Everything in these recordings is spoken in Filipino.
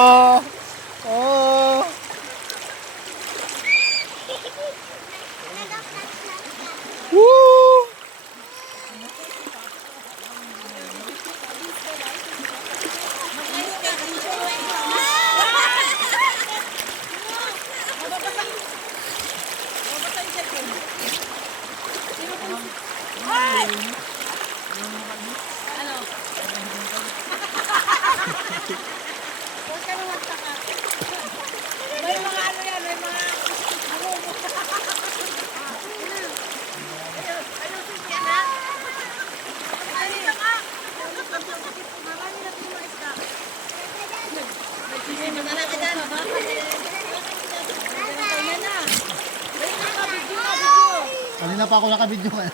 Oh, oh. Woo! May mga ano yan, may mga ayusin niya na. Ayun na ka. Marami na yung mga isda. Magdala ka dyan. Ayan na. Ayun na ka, video na, video. Kanina pa ako nakabidyo ka.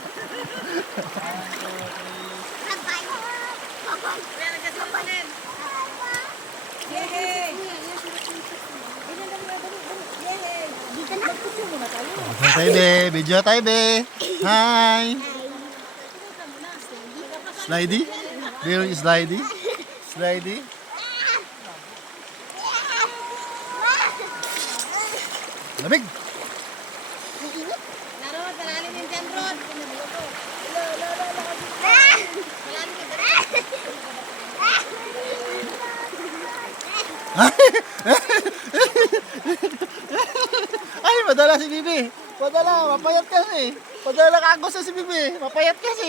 Kaya nagkasapanin. Yehey! Tayo be, video tayo be. Hi. Slidey? Meron yung slidey? Slidey? Lamig! Laro, malalim yung dyan, Rod. Malalim yung Ay, madala si Bibi. Madala, mapayat kasi. Madala kagos na si Bibi. Mapayat kasi.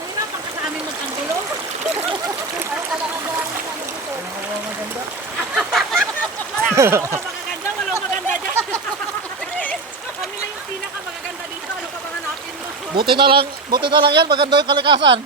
Nahirapan ka sa aming magkanggulo. Magaganda, walang maganda dyan. Kami na yung pinakamagaganda dito. Ano pa ba hanapin mo? Buti na lang yan. Maganda yung kalikasan.